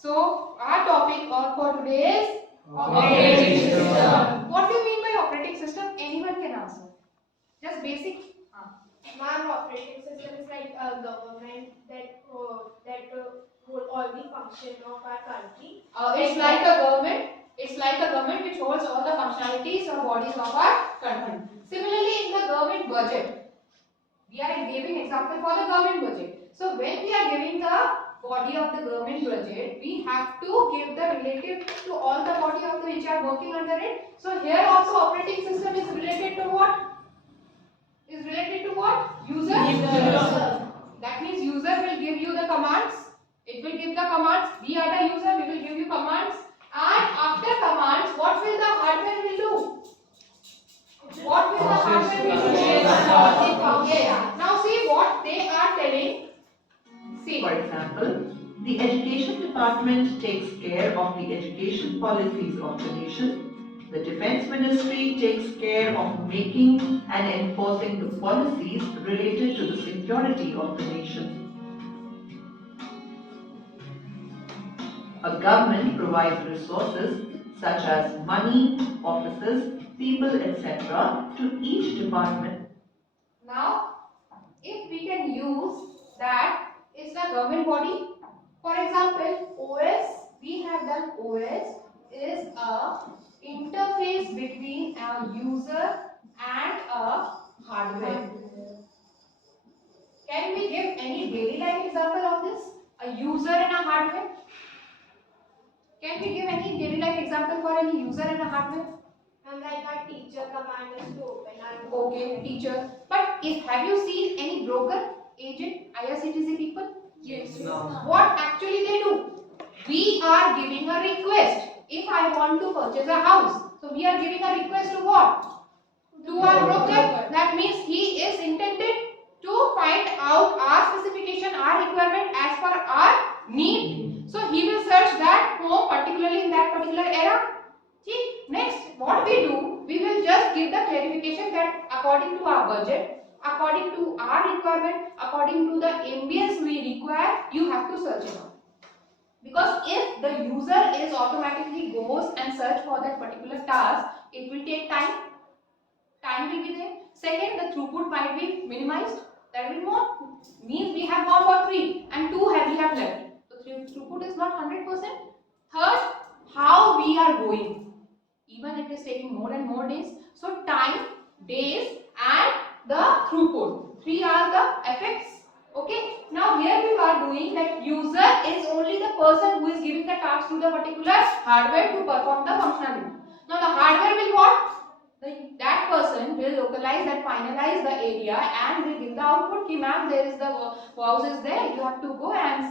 So our topic for today is Operating system. What do you mean by operating system? Anyone can answer. Just basic. Ma'am, operating system is like a government that hold all the function of our country. It's like a government. It's like a government which holds all the functionalities or bodies of our country. Similarly, in the government budget, we are giving example for the government budget. So when we are giving the body of the government budget, we have to give the relative to all the body of the which are working under it. So here also operating system is related to what? Is related to what? User. That means user will give you the commands. It will give the commands. We are the user. We will give you commands. And after commands, what will the hardware will do? What will the hardware will do? Yeah. Now see what they are telling. See. For example, the education department takes care of the education policies of the nation. The defense ministry takes care of making and enforcing the policies related to the security of the nation. A government provides resources such as money, offices, people, etc. to each department. Now, if we can use that is the government body. For example, OS, we have done OS is a interface between a user and a hardware. Can we give any daily life example of this? A user and a hardware? Can we give any daily life example for any user and a hardware? And like our teacher command us to open our Okay, teacher. But if have you seen any broker, agent, IRCTC people? Yes. No. What actually they do? We are giving a request. If I want to purchase a house, so we are giving a request to what? To our broker. That means he is intended to find out our specification, our requirement as per our need. So he will search that home particularly in that particular era. See, next what we do, we will just give the clarification that according to our budget, according to our requirement, according to the ambience we require, you have to search it out. Because if the user is automatically goes and search for that particular task, it will take time. Time will be there. Second, the throughput might be minimized. That will more means we have gone for 3 and 2 we have left. So throughput is not 100%. Third, how we are going. Even it is taking more and more days. So time, days and the throughput. 3 are the effects. Okay. Now here we are doing that user is only the person who is giving the task to the particular hardware to perform the functionality. Now the hardware will what? That person will localize that, finalize the area and will give the output. Ki ma'am, there is the house is there. You have to go and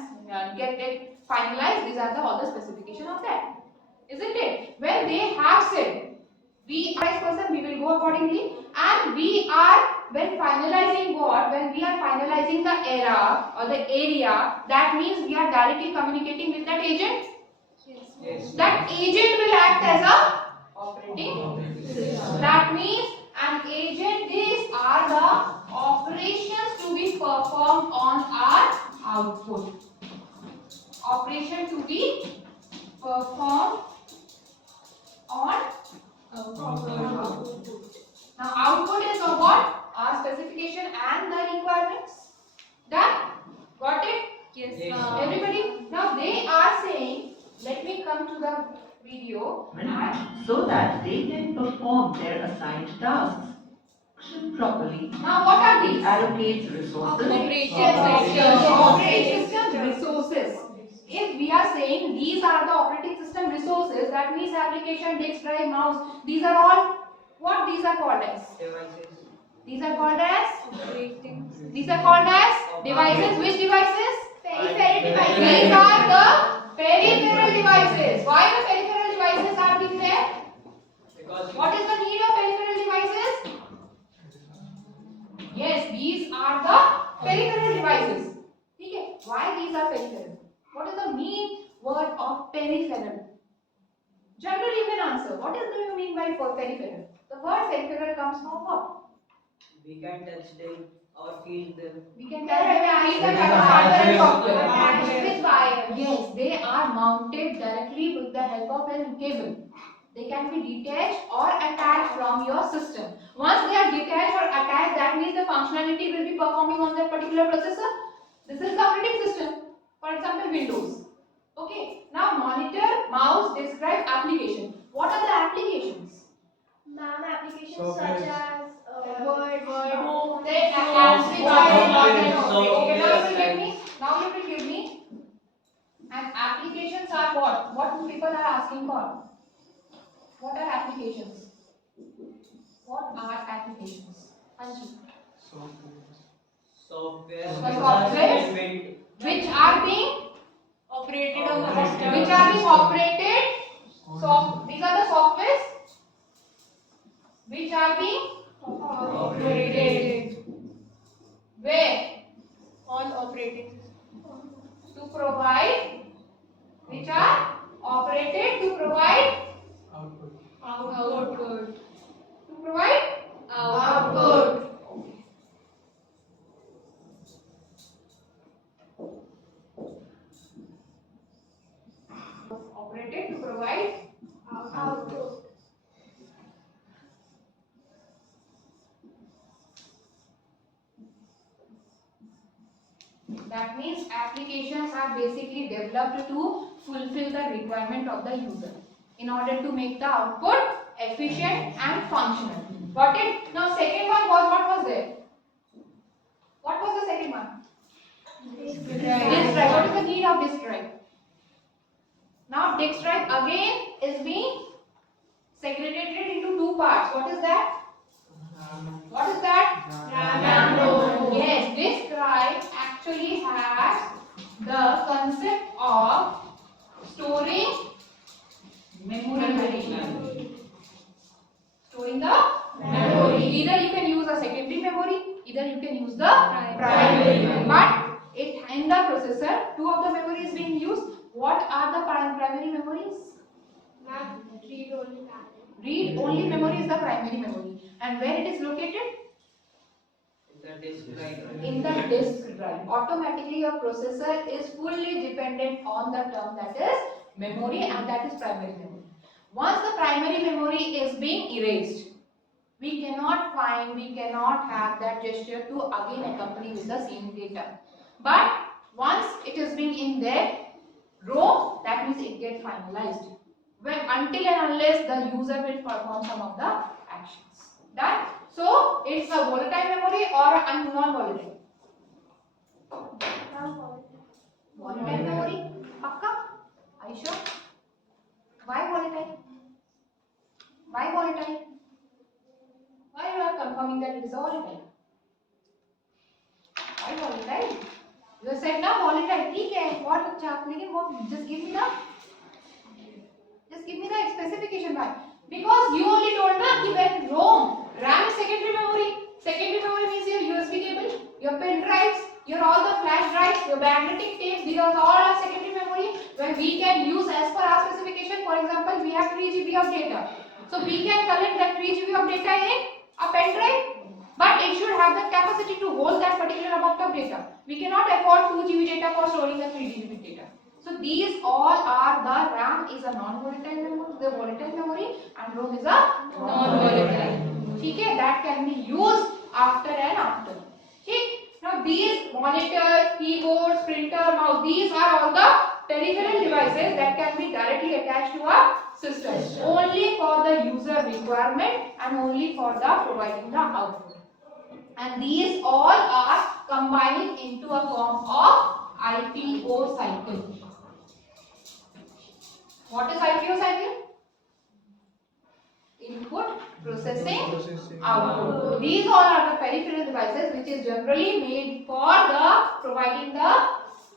get it finalized. These are all the specification of that. Isn't it? When they have said, we as person, we will go accordingly, and we are when finalizing what? When we are finalizing the era or the area, that means we are directly communicating with that agent. Yes. That agent will act as a operating system. That means an agent, these are the operations to be performed on our output. Operation to be performed on output. Now output is of what? Our specification and the requirements. Done? Got it? Yes. Everybody? Now they are saying, let me come to the video and So that they can perform their assigned tasks. Function properly. now what are It these? allocates resources. Operating system resources. If we are saying these are the operating system resources, that means application, disk drive, mouse, these are all what these are called as? These are called as? These are called as devices. Which devices? peripheral devices. These are the peripheral devices. Why the peripheral devices are being there? What is the need of peripheral devices? Yes, these are the peripheral devices. Okay. Why these are peripheral? What is the mean word of peripheral? Generally, you can answer. What do you mean by peripheral? The word peripheral comes from what? We can touch them or feed them. We can There tell them are feed them wires. like hardware and software. Attached with wires. Yes, they are mounted directly with the help of a cable. They can be detached or attached from your system. Once they are detached or attached, that means the functionality will be performing on that particular processor. This is the operating system. For example, Windows. Okay. Now monitor, mouse describe application. What are the applications? Ma'am, applications Software. such as Word, Chrome, They Chrome, apps with Software. Okay, now you will give me. And applications are what? What people are asking for? What are applications? What are applications? Anji. Software. The softwares Built. which are being operated on the system. which are being operated. So these are the softwares which are being operated. Where? on operating To provide. Which are operated to provide. output. To provide output. Operated to provide Output. That means applications are basically developed to fulfill the requirement of the user in order to make the output efficient and functional. Got it? Now second one was what was there? What was the second one? Disk drive. What is the need of disk drive? Now disk drive again is being segregated into two parts. What is that? What is that? RAM, ROM. Yes, disk drive actually has the concept of storing memory. Storing the memory. Either you can use a secondary memory, either you can use the primary memory. But in the processor, two of the memories being used. What are the primary memories? Ma'am, read only memory. Read only memory is the primary memory. And where it is located? In the disk drive. In the disk drive. Automatically your processor is fully dependent on the term that is memory, and that is primary memory. Once the primary memory is being erased, we cannot have that gesture to again accompany with the same data. But once it is being in there, ROM, that means it gets finalized. Until and unless the user will perform some of the actions. Done? So it's a volatile memory or a non-volatile? Volatile memory? Pakka? Are you sure? Why volatile? Why volatile? Why you are confirming that it is a volatile? Why volatile? You said na volatile. ठीक है. What चाप लेकिन वो just give me the specification why. Because you only told na कि when RAM is secondary memory. Secondary memory means your USB cable, your pen drives, your all the flash drives, your magnetic tapes. These are all are secondary memory where we can use as per our specification. For example, we have 3 GB of data, so we can collect that 3 GB of data in a pen drive, but it should have the capacity to hold that particular amount of data. We cannot afford 2 GB data for storing the 3 GB data. So these all are the RAM is a non-volatile memory, the volatile memory, and ROM is a non-volatile. Okay, that can be used after and after. Okay. Now these monitors, keyboards, printer, mouse, these are all the peripheral devices that can be directly attached to a system. Only for the user requirement and only for the providing the output. And these all are combining into a form of IPO cycle. What is IPO cycle? Input, processing, output. These all are the peripheral devices which is generally made for the providing the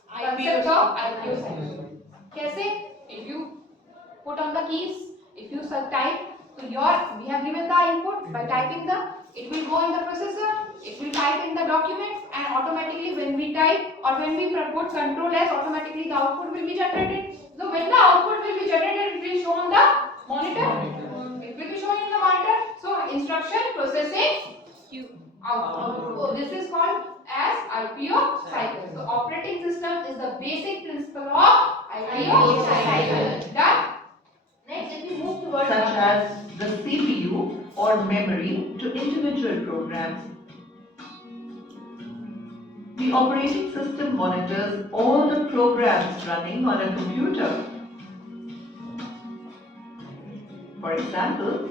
concept of IPO cycle. कैसे? If you put on the keys, if you type, so we have given the input by typing it will go in the processor, it will type in the document, and automatically when we type or when we put control S, automatically the output will be generated. So when the output will be generated, it will show on the monitor. It will be shown in the monitor. So instruction processing Output. So this is called as IPO cycle. So operating system is the basic principle of IPO cycle. Done. Next, if we move towards such as the CPU or memory to individual programs. The operating system monitors all the programs running on a computer. For example,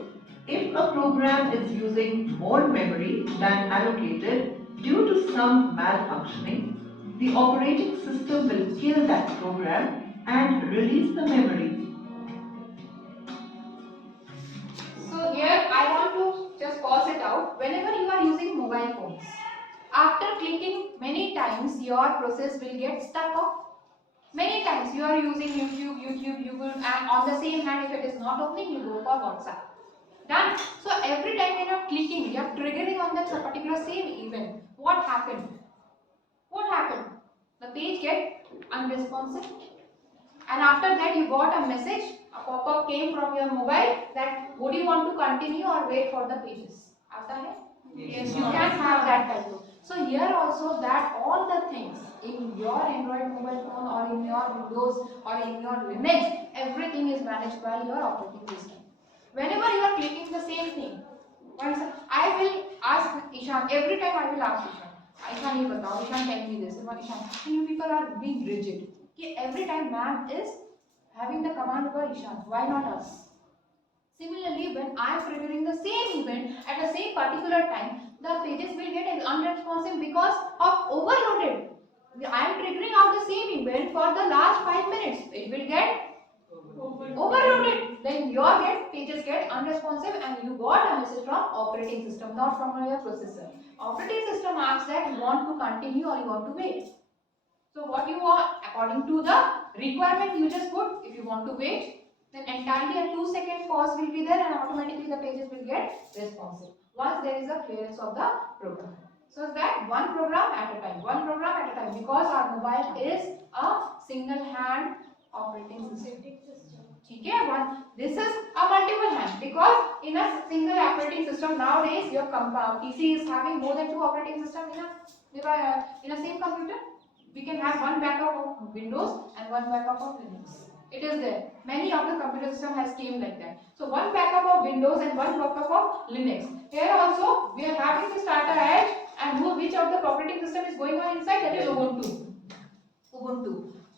if a program is using more memory than allocated due to some malfunctioning, the operating system will kill that program and release the memory. So here I want to just pause it out. Whenever you are using mobile phones, after clicking many times, your process will get stuck up. Many times you are using YouTube, Google, and on the same hand, if it is not opening, you go for WhatsApp. Done. So every time when you are clicking, you are triggering on that particular same event. What happened? What happened? The page get unresponsive. And after that you got a message, a pop-up came from your mobile that would you want to continue or wait for the pages? After that? Yes, you can have that type of. So here also that all the things in your Android mobile phone or in your Windows or in your Linux, everything is managed by your operating system. Whenever you are clicking the same thing, once I will ask Ishan, every time I will ask Ishan ये बताओ, Ishan tell me this, Ishan, you people are being rigid. कि every time ma'am is having the command over Ishan, why not us? Similarly, when I am triggering the same event at the same particular time, the pages will get unresponsive because of overloaded. I am triggering out the same event for the last 5 minutes. It will get overloaded. Then your pages get unresponsive and you got a message from operating system, not from your processor. Operating system asks that you want to continue or you want to wait. So what you want, according to the requirement, you just put. If you want to wait, then entirely a 2-second pause will be there and automatically the pages will get responsive once there is a clearance of the program. So that one program at a time, because our mobile is a single hand operating system. Okay, one. This is a multiple hand because in a single operating system nowadays your PC is having more than 2 operating systems in a same computer. We can have one backup of Windows and one backup of Linux. It is there. Many of the computer system has came like that. So one backup of Windows and one backup of Linux. Here also we are having the starter edge and which of the operating system is going on inside, that is Ubuntu.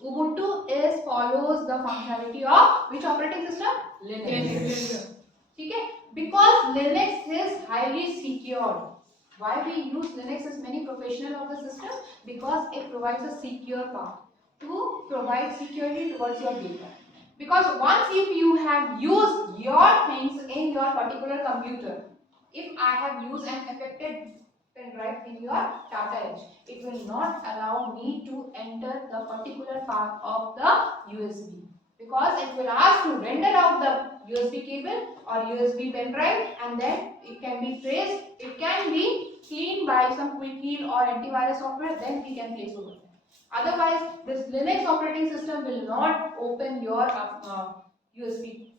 Ubuntu is follows the functionality of which operating system? Linux. Okay? Because Linux is highly secure. Why we use Linux as many professional of the system? Because it provides a secure path to provide security towards your data. Because once if you have used your things in your particular computer, if I have used an affected pen drive in your Tata Edge, it will not allow me to enter the particular path of the USB. Because it will ask to render out the USB cable or USB pen drive and then it can be traced, it can be cleaned by some quick heal or antivirus software, then we can place over there. Otherwise, this Linux operating system will not open your USB.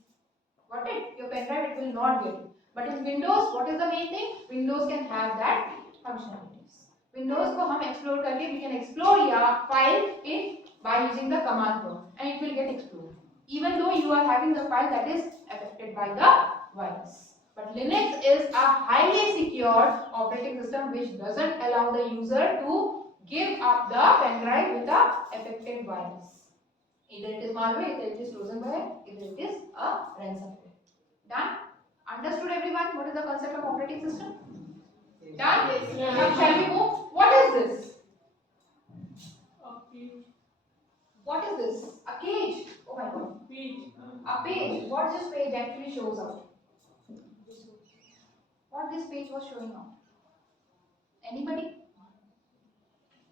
Got it? Your pen drive, it will not get it. But in Windows, what is the main thing? Windows can have that functionalities. Windows को हम explore करके we can explore your file in by using the command prompt and it will get explored. Even though you are having the file that is affected by the virus. But Linux is a highly secured operating system which doesn't allow the user to give up the pen drive with the affected virus. Either it is malware, either it is trojanware, either it is a ransomware. Done? Understood everyone? What is the concept of operating system? Done? Yes. Now shall we move? What is this? What is this? A cage. Oh my god. A page. What this page actually shows out? What this page was showing out? Anybody?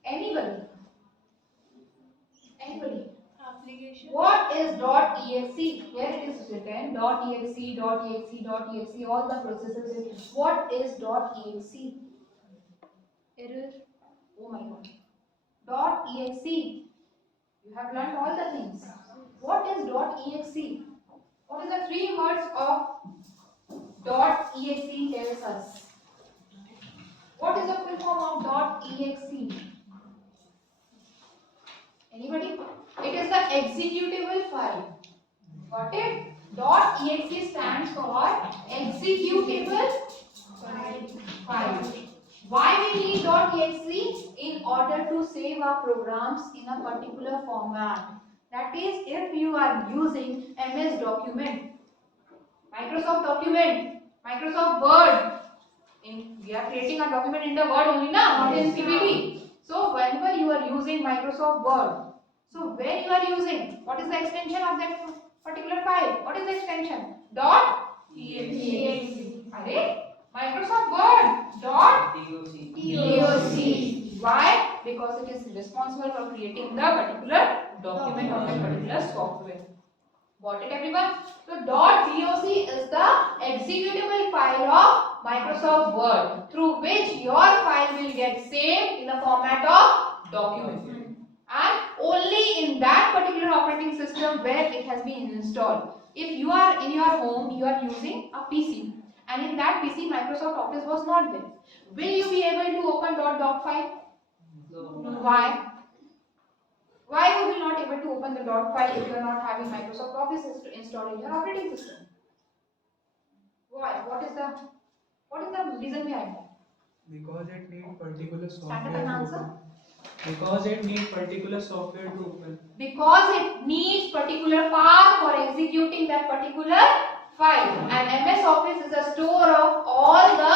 Anybody? Anybody? Application. What is .exe? Here it is written .exe, all the processes. What is .exe? Error. Oh my god. .exe. You have learned all the things. What is .exe? What is the 3 words of .exe tells us? What is the full form of .exe? Anybody? It is the executable file. Got it? .exe stands for executable file. Why we need .exe? In order to save our programs in a particular format. That is, if you are using MS Document, Microsoft Document, Microsoft Word, we are creating a document in the Word only, not in PPT. So whenever you are using Microsoft Word, so where you are using, what is the extension of that particular file? What is the extension? .exe. Array? Microsoft Word .doc. Why? Because it is responsible for creating the particular document of that particular software. Got it, everyone? So .doc is the executable file of Microsoft Word through which your file will get saved in the format of document. And only in that particular operating system where it has been installed. If you are in your home, you are using a PC, and in that PC Microsoft Office was not there. Will you be able to open .doc file? Why? Why you will not able to open the .doc file if you are not having Microsoft Office installed in your operating system? Why? What is the reason behind that? Because it needs particular Stand up software and to answer. open. Because it needs particular software to open. Because it needs particular path for executing that particular file. And MS Office is a store of all the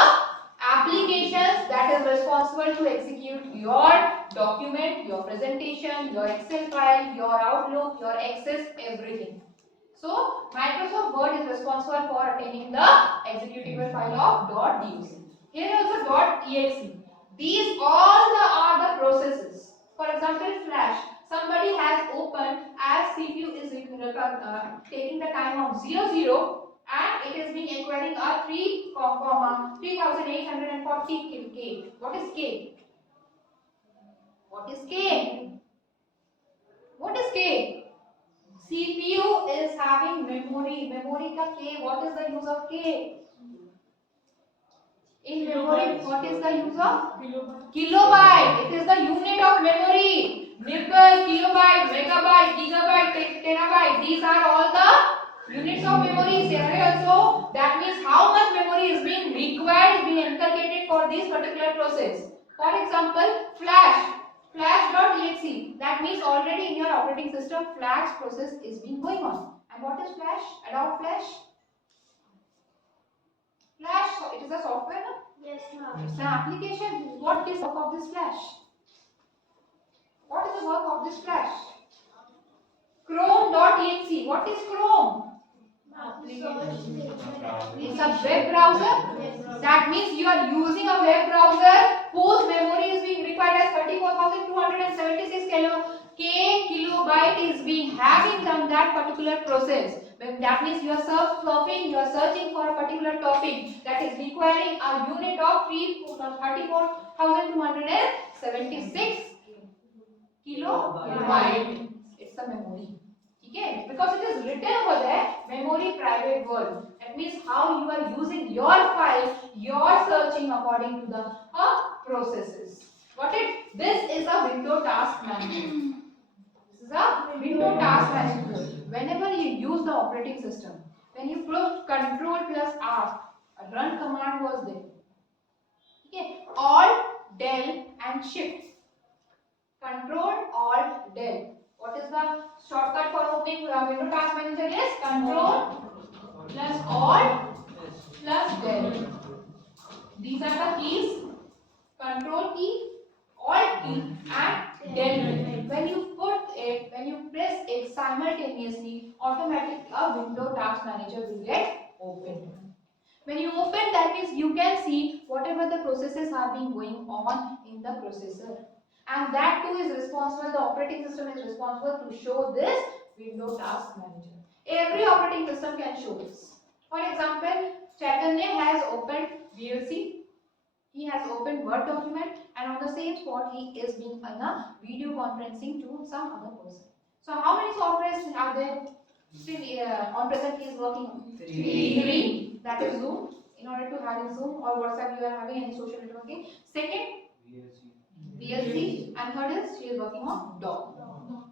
applications that is responsible to execute your document, your presentation, your Excel file, your Outlook, your Access, everything. So Microsoft Word is responsible for attaining the executable file of .doc. Here also .exe. These all are the processes. For example, Flash. Somebody has opened as CPU is taking the time of 00 and it is being acquiring a 3840 K. What is K? What is K? What is K? CPU is having memory. Memory ka K. What is the use of K? In memory, what is the use of? Kilobyte. It is the unit of memory. Nibble, kilobyte, megabyte, gigabyte, terabyte. These are all the units of memory. Here also, that means how much memory is being required, is being inculcated for this particular process. For example, Flash. Flash.exe. That means already in your operating system, Flash process is being going on. And what is Flash? Adobe Flash. Flash, it is a software, no? Yes, ma'am. It's an application. What is the work of this Flash? What is the work of this Flash? Chrome.exe. What is Chrome? It's a web browser. That means you are using a web browser whose memory is being required as 34,276 kilobyte is being having from that particular process. That means you are surfing, you are searching for a particular topic that is requiring a unit of 34,276 kilobyte. It's the memory. Okay? Because it is written over there, memory private world. That means how you are using your file, you are searching according to the processes. Got it? This is a window task manager. This is a window task manager. Whenever you use the operating system, when you put Control plus R, a run command was there. Okay? Alt, Del and Shift. Control, Alt, Del. What is the shortcut for opening window task manager? Is Control plus Alt plus Del. These are the keys. Control key, Alt key and Del key. When you press it simultaneously, automatically a window task manager will get opened. When you open, that means you can see whatever the processes are being going on in the processor. And that too is responsible, the operating system is responsible to show this window task manager. Every operating system can show this. For example, Chaitanya has opened VLC, he has opened Word document, and on the same spot he is being on a video conferencing to some other person. So how many softwares are there? Still on present he is working on? Three. That is Zoom. in order to have in Zoom or WhatsApp you are having any social networking. Second, VLC, and third is she is working on DOC.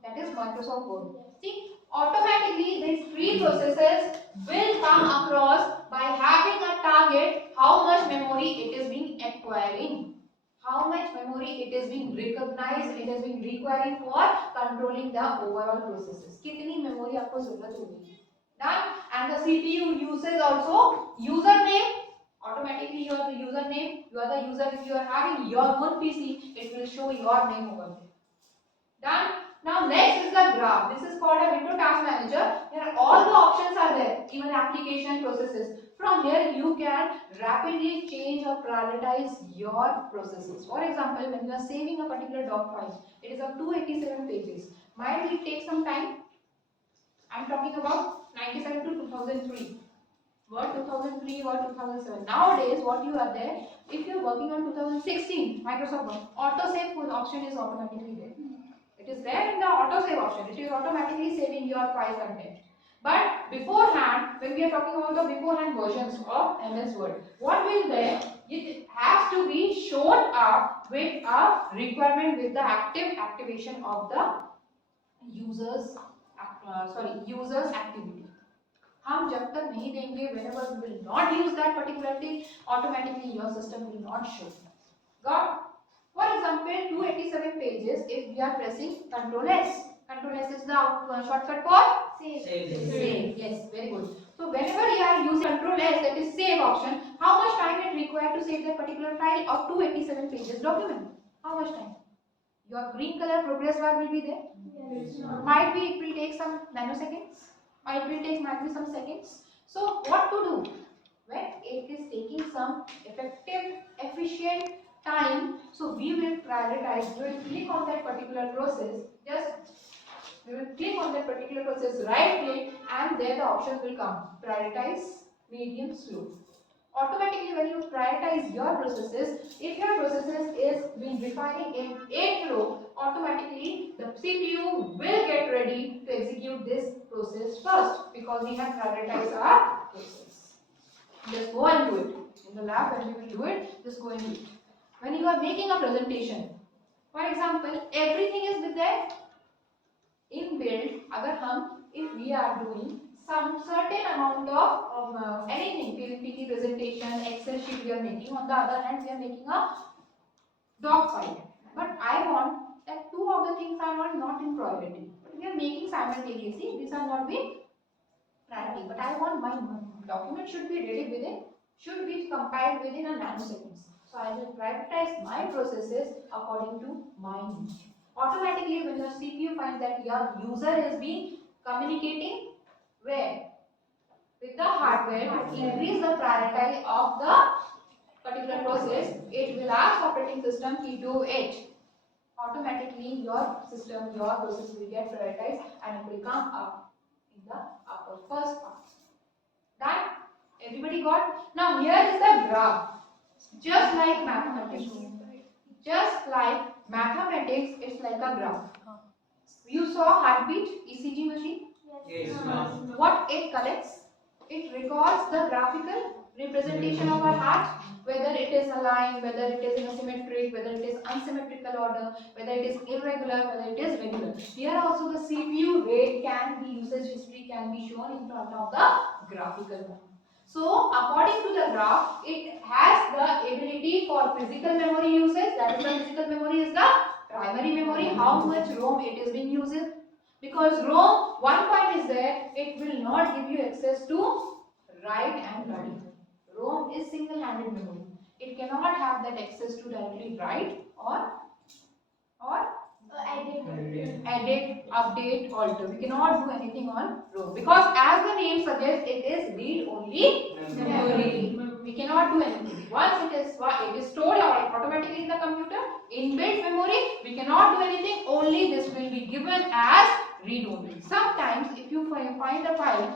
That is Microsoft Word. See, automatically these three processes will come across by having a target how much memory it is being acquiring, how much memory it is being recognized, it is being requiring for controlling the overall processes. कितनी memory आपको जरूरत होगी. Done. And the CPU uses also username. Automatically you are the username. You are the user. If you are having your own PC, it will show your name over there. Done. Now next is the graph. This is called a window task manager. Here all the options are there, even application processes. From here you can rapidly change or prioritize your processes. For example, when you are saving a particular doc file, it is of 287 pages. Might it take some time? I am talking about 97 to 2003. Word 2003, Word 2007. Nowadays, what you are there, if you are working on 2016, Microsoft Word, auto-save option is automatically there. It is there in the auto-save option. It is automatically saving your file content. But beforehand, when we are talking about the beforehand versions of MS Word, what will there? It has to be shown up with a requirement with the activation of the users activity. हम जब तक नहीं देंगे, whenever we will not use that particular thing, automatically your system will not show. Got? For example, 287 pages, if we are pressing Ctrl S. Ctrl S is the shortcut for save. Yes, very good. So whenever you are using Ctrl S, that is save option, how much time it required to save that particular file of 287 pages document? How much time? Your green color progress bar will be there. Yes. Might be it will take some nanoseconds, or it will take might be some seconds. So what to do when it is taking some effective, efficient time? So we will prioritize. We will click on that particular process. We will click on that particular process, right click, and there the options will come: prioritize, medium, slow. Automatically, when you prioritize your processes, if your processes is being defining in 8th row, automatically the CPU will get ready to execute this process first because we have prioritized our process. Just go and do it. In the lab, when we will do it, just go and do it. When you are making a presentation, for example, everything is with there inbuilt. If we are doing some certain amount of anything, PPT presentation, Excel sheet we are making. On the other hand, we are making a doc file. But I want that two of the things are not in priority. We are making simultaneously. These are not being priority. But I want my document should be ready should be compiled within a nanoseconds. So I will prioritize my processes according to my need. Automatically, when your CPU finds that your user is being communicating where? With the hardware to increase the priority of the particular process, it will ask operating system key to it. Automatically your system, your process will get prioritized and it will come up in the upper first part. Done? Everybody got? Now here is the graph. Just like mathematics. It's like a graph. You saw heartbeat, ECG machine? Yes, ma'am. What it collects? It records the graphical representation of our heart, whether it is aligned, whether it is in a symmetric, whether it is unsymmetrical order, whether it is irregular, whether it is regular. Here also the CPU rate can be, usage history can be shown in front of the graphical one. So according to the graph, it has the ability for physical memory usage. That is, the physical memory is the primary memory, how much ROM it is being used. Because ROM, one point is there, it will not give you access to write and read. ROM is single-handed memory. It cannot have that access to directly write or edit, update, alter. We cannot do anything on ROM because as the name suggests, it is read-only memory. We cannot do anything. Once it is stored automatically in the computer, inbuilt memory, we cannot do anything. Only this will be given as read-only. Sometimes if you find a file,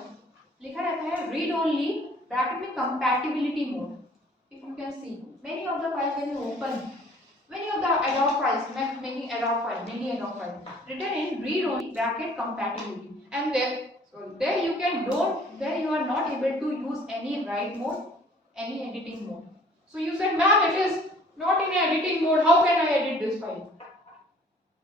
लिखा रहता है read-only bracket में compatibility mode. If you can see, many of the files when you open, many of the Adobe files, making Adobe file, many Adobe file, written in read-only bracket compatibility, and there you are not able to use any write mode, any editing mode. So you said, ma'am, it is not in editing mode. How can I edit this file?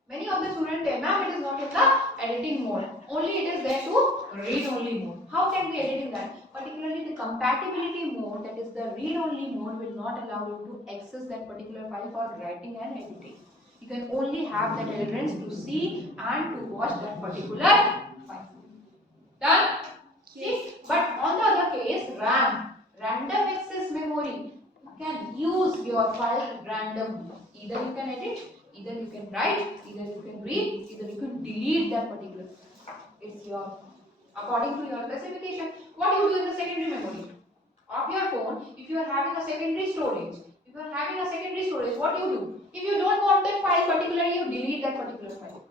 Many of the students say, ma'am, it is not in the editing mode. Only it is there to read only mode. How can we edit in that? Particularly the compatibility mode, that is the read only mode, will not allow you to access that particular file for writing and editing. You can only have that tolerance to see and to watch that particular file. Done? See? But on the other case, RAM, random access memory, you can use your file randomly. Either you can edit, either you can write, either you can read, either you can delete that particular file. It's your, according to your specification. What do you do in the secondary memory of your phone? If you are having a secondary storage, what do? If you don't want that file particularly, you delete that particular file.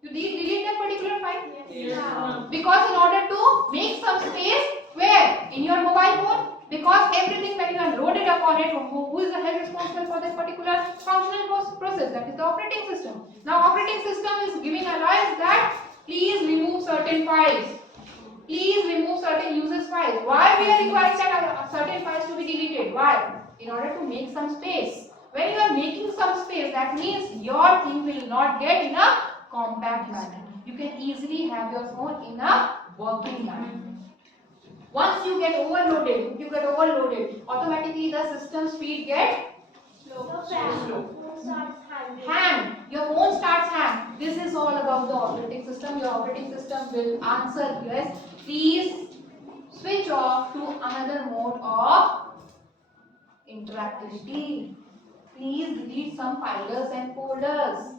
You delete that particular file? Yeah. Because in order to make some space, where? In your mobile phone? Because everything when you are loaded upon it, who is the head responsible for that particular functional process? That is the operating system. Now operating system is giving alliance that please remove certain files. Please remove certain users files. Why we are requiring certain files to be deleted? Why? In order to make some space. When you are making some space, that means your thing will not get in a compact manner. You can easily have your phone in a working manner. Once you get overloaded, automatically the system speed gets Slow. Starts hanging. hang. Your phone starts hang. This is all about the operating system. Your operating system will answer yes. Please switch off to another mode of interactivity. Please delete some files and folders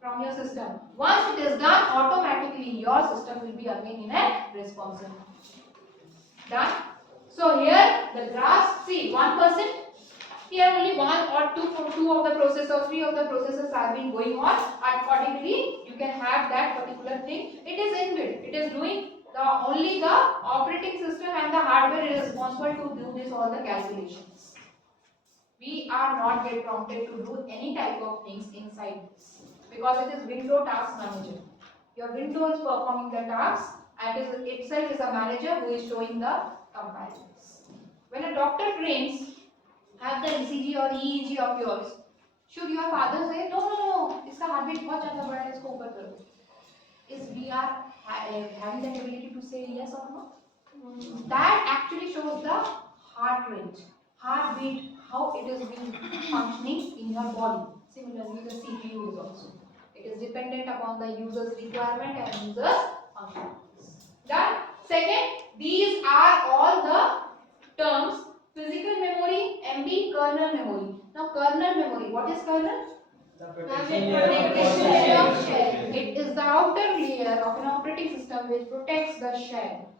from your system. Once it is done, automatically your system will be again in a responsive. Done? So here the graphs, see 1%. Here only one or two of the process or three of the processes are being going on. Accordingly, you can have that particular thing. It is inbuilt. It is doing only the operating system and the hardware is responsible to do this all the calculations. We are not get prompted to do any type of things inside this because it is window task manager. Your window is performing the tasks and it itself is a manager who is showing the comparisons. When a doctor trains, have the ECG or EEG of yours, should your father say, no, इसका heartbeat बहुत ज़्यादा बढ़ा है, इसको ऊपर करो? Is we are having that ability to say yes or no? That actually shows the heart rate, heartbeat, how it is being functioning in your body. Similarly, the CPU is also. It is dependent upon the user's requirement and user's function. Done? Second, these are all the terms. Physical memory, MB, kernel memory. Now kernel memory, what is kernel? The protection protection layer layer of for the shell. It is the outer layer of an operating system which protects the shell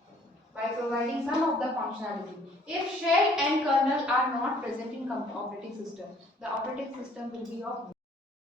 by providing some of the functionality. If shell and kernel are not present in operating system, the operating system will be of